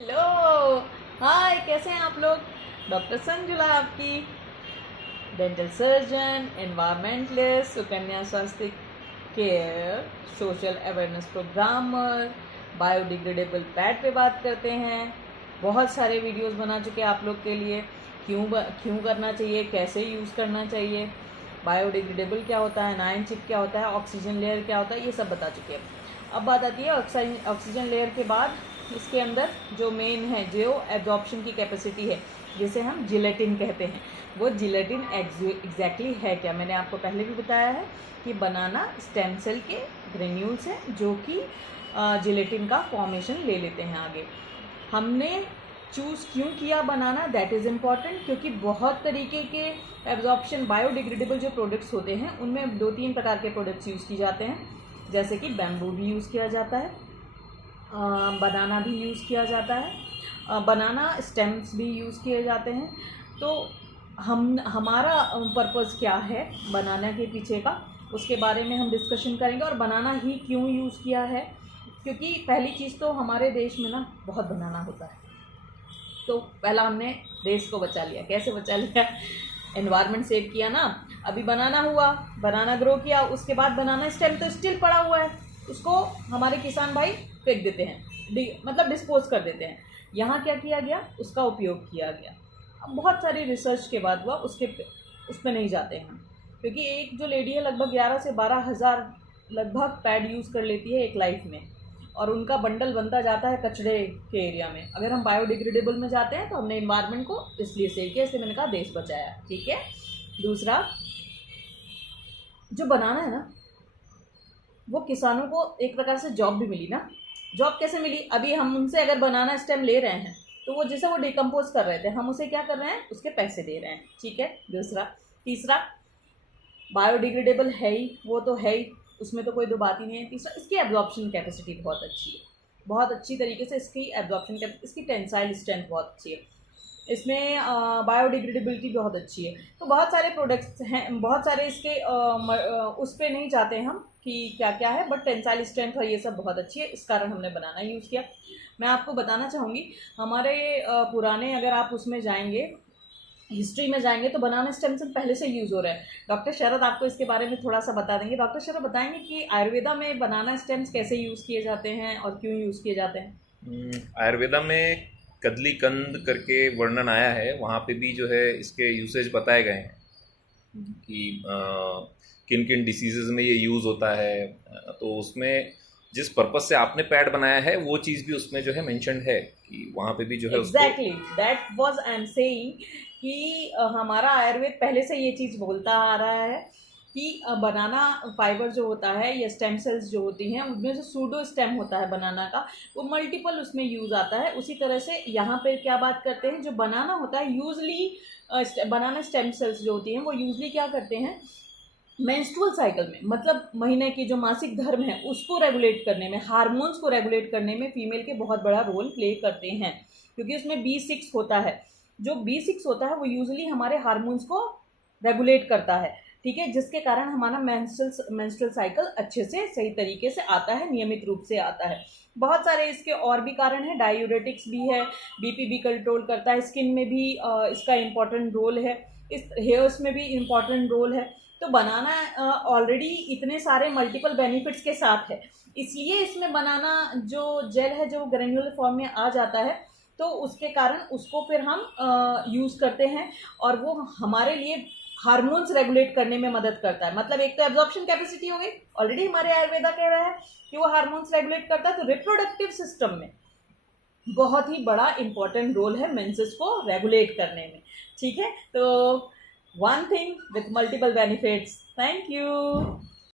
Hello, हाय, कैसे हैं आप लोग। डॉक्टर संजुला आपकी डेंटल सर्जन, एनवायरमेंटलिस्ट, सुकन्या स्वास्थ्य care, social awareness programmer, biodegradable pad पे बात करते हैं। बहुत सारे वीडियोस बना चुके हैं आप लोग के लिए। क्यों करना चाहिए, कैसे यूज़ करना चाहिए, बायोडिग्रेडेबल क्या होता है, नाइन चिप क्या होता है, ऑक्सीजन लेयर क्या होता है, ये सब बता चुके हैं। अब बात आती है ऑक्सीजन लेयर के बाद इसके अंदर जो मेन है, जो एब्जॉर्प्शन की कैपेसिटी है, जिसे हम जिलेटिन कहते हैं, वो जिलेटिन एग्जैक्टली है क्या। मैंने आपको पहले भी बताया है कि बनाना स्टेम सेल के ग्रेन्यूल्स हैं जो कि जिलेटिन का फॉर्मेशन ले लेते हैं आगे। हमने चूज़ क्यों किया बनाना, दैट इज़ इम्पॉर्टेंट, क्योंकि बहुत तरीके के एब्जॉर्प्शन बायोडिग्रेडेबल जो प्रोडक्ट्स होते हैं उनमें 2-3 प्रकार के प्रोडक्ट्स यूज़ किए जाते हैं, जैसे कि बैम्बू भी यूज़ किया जाता है, बनाना भी यूज़ किया जाता है, बनाना स्टेम्स भी यूज़ किए जाते हैं। तो हमारा पर्पज़ क्या है बनाना के पीछे का, उसके बारे में हम डिस्कशन करेंगे। और बनाना ही क्यों यूज़ किया है, क्योंकि पहली चीज़ तो हमारे देश में ना बहुत बनाना होता है, तो पहला हमने देश को बचा लिया। कैसे बचा लिया, एनवायरनमेंट सेव किया ना। अभी बनाना हुआ, बनाना ग्रो किया, उसके बाद बनाना स्टेम तो स्टिल पड़ा हुआ है, उसको हमारे किसान भाई फेंक देते हैं, मतलब डिस्पोज कर देते हैं। यहाँ क्या किया गया, उसका उपयोग किया गया। अब बहुत सारी रिसर्च के बाद हुआ, उस पर नहीं जाते हैं, क्योंकि एक जो लेडी है लगभग 11 से 12 हज़ार लगभग पैड यूज़ कर लेती है एक लाइफ में, और उनका बंडल बनता जाता है कचड़े के एरिया में। अगर हम बायोडिग्रेडेबल में जाते हैं तो हमने इन्वायरमेंट को इसलिए सेव किया, इसलिए मैंने कहा देश बचाया, ठीक है। दूसरा, जो बनाना है ना, वो किसानों को एक प्रकार से जॉब भी मिली ना। जॉब कैसे मिली, अभी हम उनसे अगर बनाना स्टेम ले रहे हैं तो वो जैसे वो डिकम्पोज कर रहे थे, हम उसे क्या कर रहे हैं, उसके पैसे दे रहे हैं, ठीक है। दूसरा, तीसरा, बायोडिग्रेडेबल है ही, वो तो है ही, उसमें तो कोई दो बात ही नहीं है। तीसरा, इसकी एब्जॉर्प्शन कैपेसिटी बहुत अच्छी है, बहुत अच्छी तरीके से इसकी एब्जॉर्प्शन, इसकी टेंसाइल स्ट्रेंथ बहुत अच्छी है, इसमें बायोडिग्रेडेबिलिटी बहुत अच्छी है। तो बहुत सारे प्रोडक्ट्स हैं, बहुत सारे इसके उस पर नहीं जाते हम कि क्या क्या है, बट टेंसाइल स्ट्रेंथ और ये सब बहुत अच्छी है, इस कारण हमने बनाना यूज़ किया। मैं आपको बताना चाहूँगी, हमारे पुराने, अगर आप उसमें जाएंगे, हिस्ट्री में जाएंगे, तो बनाना स्टेम सेल पहले से यूज़ हो रहा है। डॉक्टर शरद आपको इसके बारे में थोड़ा सा बता देंगे। डॉक्टर शरद बताएंगे कि आयुर्वेदा में बनाना स्टेम्स कैसे यूज़ किए जाते हैं और क्यों यूज़ किए जाते हैं। आयुर्वेदा में कदली कंद करके वर्णन आया है, वहाँ पे भी जो है इसके यूसेज बताए गए हैं कि किन किन डिसीजेज में ये यूज़ होता है। तो उसमें जिस पर्पज से आपने पैड बनाया है वो चीज़ भी उसमें जो है मेंशन है कि वहाँ पे भी जो है उसको exactly that was I am saying कि हमारा आयुर्वेद पहले से ये चीज़ बोलता आ रहा है कि बनाना फाइबर जो होता है या स्टेम सेल्स जो होती हैं, उनमें जो सूडो स्टेम होता है बनाना का, वो मल्टीपल उसमें यूज़ आता है। उसी तरह से यहाँ पे क्या बात करते हैं, जो बनाना होता है यूजली बनाना स्टेम सेल्स जो होती हैं वो यूजली क्या करते हैं, मेंस्ट्रुअल साइकिल में, मतलब महीने की जो मासिक धर्म है उसको रेगुलेट करने में, हार्मोन्स को रेगुलेट करने में फीमेल के बहुत बड़ा रोल प्ले करते हैं, क्योंकि उसमें B6 होता है। जो B6 होता है वो यूजुअली हमारे हार्मोन्स को रेगुलेट करता है, ठीक है, जिसके कारण हमारा मेंस्ट्रुअल साइकिल अच्छे से सही तरीके से आता है, नियमित रूप से आता है। बहुत सारे इसके और भी कारण हैं, डायूरेटिक्स भी है, BP भी कंट्रोल करता है, स्किन में भी इसका इम्पॉर्टेंट रोल है, इस हेयर्स में भी इम्पॉर्टेंट रोल है। तो बनाना ऑलरेडी इतने सारे मल्टीपल बेनिफिट्स के साथ है, इसलिए इसमें बनाना जो जेल है जो ग्रेन्युलर फॉर्म में आ जाता है, तो उसके कारण उसको फिर हम यूज़ करते हैं, और वो हमारे लिए हार्मोन्स रेगुलेट करने में मदद करता है। मतलब एक तो एब्जॉर्प्शन कैपेसिटी हो गई, ऑलरेडी हमारे आयुर्वेदा कह रहा है कि वो हार्मोन्स रेगुलेट करता है, तो रिप्रोडक्टिव सिस्टम में बहुत ही बड़ा इंपॉर्टेंट रोल है मेंसेस को रेगुलेट करने में, ठीक है। तो one thing with multiple benefits. Thank you.